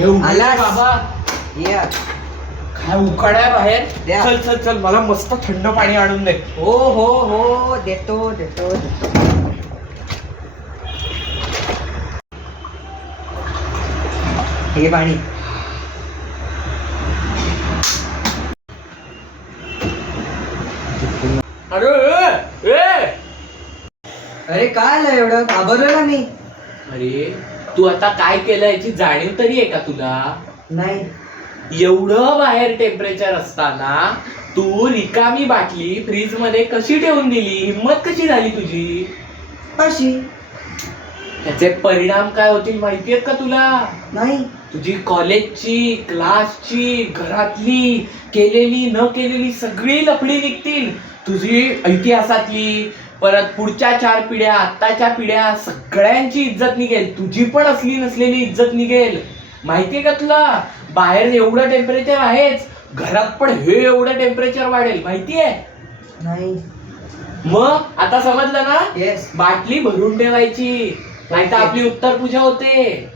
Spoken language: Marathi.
अरे उघड आलास? बाबा. ये. काय उकाड्या बाहेर? द्या. चल चल चल. मला मस्त थंड पाणी आणून दे. हो हो हो. देतो देतो देतो. हे पाणी. अरे ए, ए! अरे काय आलं एवढं? घाबरलो ना मी. अरे तू आता काय केलं याची जाणीव तरी आहे का तुला? नाही. एवढं बाहेर टेम्परेचर असताना तू रिकामी बाटली फ्रीजमध्ये कशी ठेवून दिली? हिंमत कशी झाली तुझी? अशी त्याचे परिणाम काय होतील माहितीयेत का तुला? नाही. तुझी कॉलेजची क्लासची घरातली केलेली न केलेली सगळी लफडी निघतील. तुझी इतिहासातली परत पुढच्या चार पिढ्या आत्ताच्या पिढ्या सगळ्यांची इज्जत निघेल. तुझी पण असली नसलेली इज्जत निघेल. माहितीये का तुला? बाहेर एवढं टेम्परेचर आहेच. घरात पण हे एवढं टेम्परेचर वाढेल. माहितीये नाही. मग आता समजलं ना? येस बाटली भरून ठेवायची. नाही तर आपली उत्तर पूजा होते